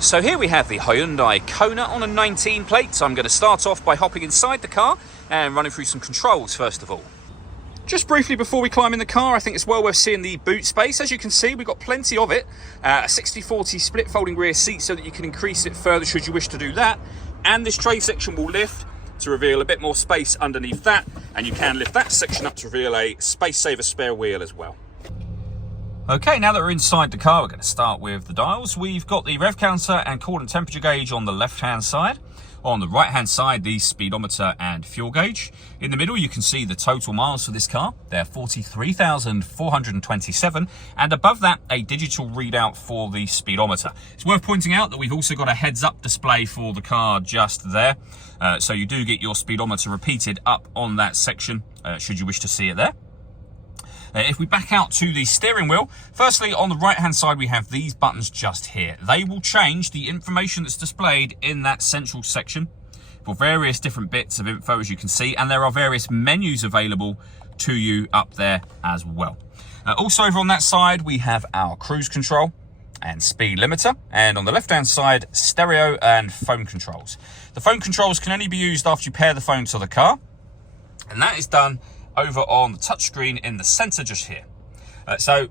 So here we have the Hyundai Kona on a 19 plate. So I'm going to start off by hopping inside the car and running through some controls first of all. Just briefly before we climb in the car, I think it's well worth seeing the boot space. As you can see, we've got plenty of it. A 60/40 split folding rear seat so that you can increase it further should you wish to do that. And this tray section will lift to reveal a bit more space underneath that. And you can lift that section up to reveal a space saver spare wheel as well. Okay, now that we're inside the car, we're going to start with the dials. We've got the rev counter and coolant temperature gauge on the left-hand side. On the right-hand side, the speedometer and fuel gauge. In the middle, you can see the total miles for this car. They're 43,427. And above that, a digital readout for the speedometer. It's worth pointing out that we've also got a heads-up display for the car just there. So you do get your speedometer repeated up on that section, should you wish to see it there. If we back out to the steering wheel, firstly on the right hand side we have these buttons just here. They will change the information that's displayed in that central section for various different bits of info, as you can see, and there are various menus available to you up there as well. Also over on that side we have our cruise control and speed limiter, and on the left hand side stereo and phone controls. The phone controls can only be used after you pair the phone to the car, and that is done over on the touchscreen in the center just here. So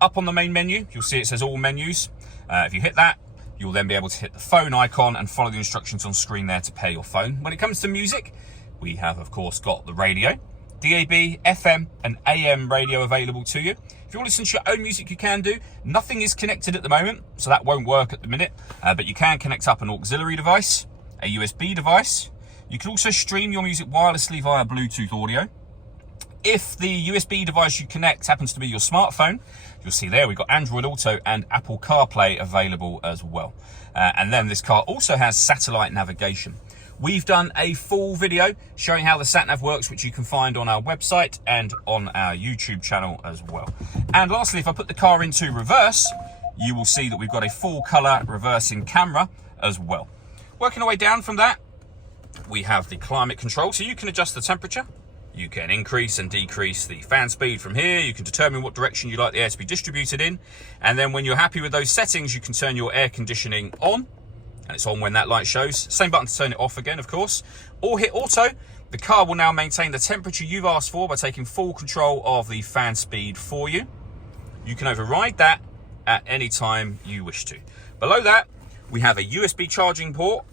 up on the main menu, you'll see it says all menus. If you hit that, you'll then be able to hit the phone icon and follow the instructions on screen there to pair your phone. When it comes to music, we have of course got the radio, DAB, FM and AM radio available to you. If you want to listen to your own music, you can do. Nothing is connected at the moment, so that won't work at the minute, but you can connect up an auxiliary device, a USB device. You can also stream your music wirelessly via Bluetooth audio. If the USB device you connect happens to be your smartphone, you'll see there we've got Android Auto and Apple CarPlay available as well. And then this car also has satellite navigation. We've done a full video showing how the sat-nav works, which you can find on our website and on our YouTube channel as well. And lastly, if I put the car into reverse, you will see that we've got a full color reversing camera as well. Working our way down from that, we have the climate control, so you can adjust the temperature. You can increase and decrease the fan speed from here. You can determine what direction you'd like the air to be distributed in. And then when you're happy with those settings, you can turn your air conditioning on. And it's on when that light shows. Same button to turn it off again, of course. Or hit auto. The car will now maintain the temperature you've asked for by taking full control of the fan speed for you. You can override that at any time you wish to. Below that, we have a USB charging port,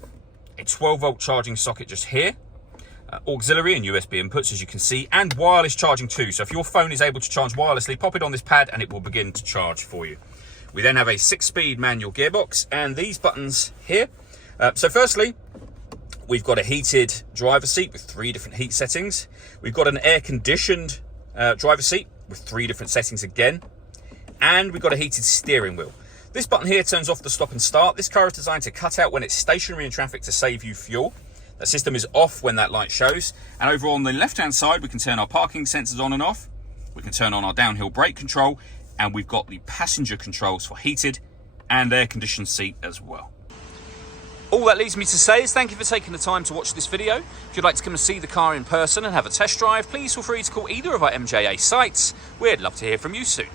a 12-volt charging socket just here. Auxiliary and USB inputs, as you can see, and wireless charging too. So if your phone is able to charge wirelessly, pop it on this pad and it will begin to charge for you. We then have a 6-speed manual gearbox and these buttons here. So firstly, we've got a heated driver's seat with 3 different heat settings. We've got an air-conditioned driver's seat with 3 different settings again. And we've got a heated steering wheel. This button here turns off the stop and start. This car is designed to cut out when it's stationary in traffic to save you fuel. That system is off when that light shows. And over on the left-hand side, we can turn our parking sensors on and off. We can turn on our downhill brake control. And we've got the passenger controls for heated and air-conditioned seat as well. All that leaves me to say is thank you for taking the time to watch this video. If you'd like to come and see the car in person and have a test drive, please feel free to call either of our MJA sites. We'd love to hear from you soon.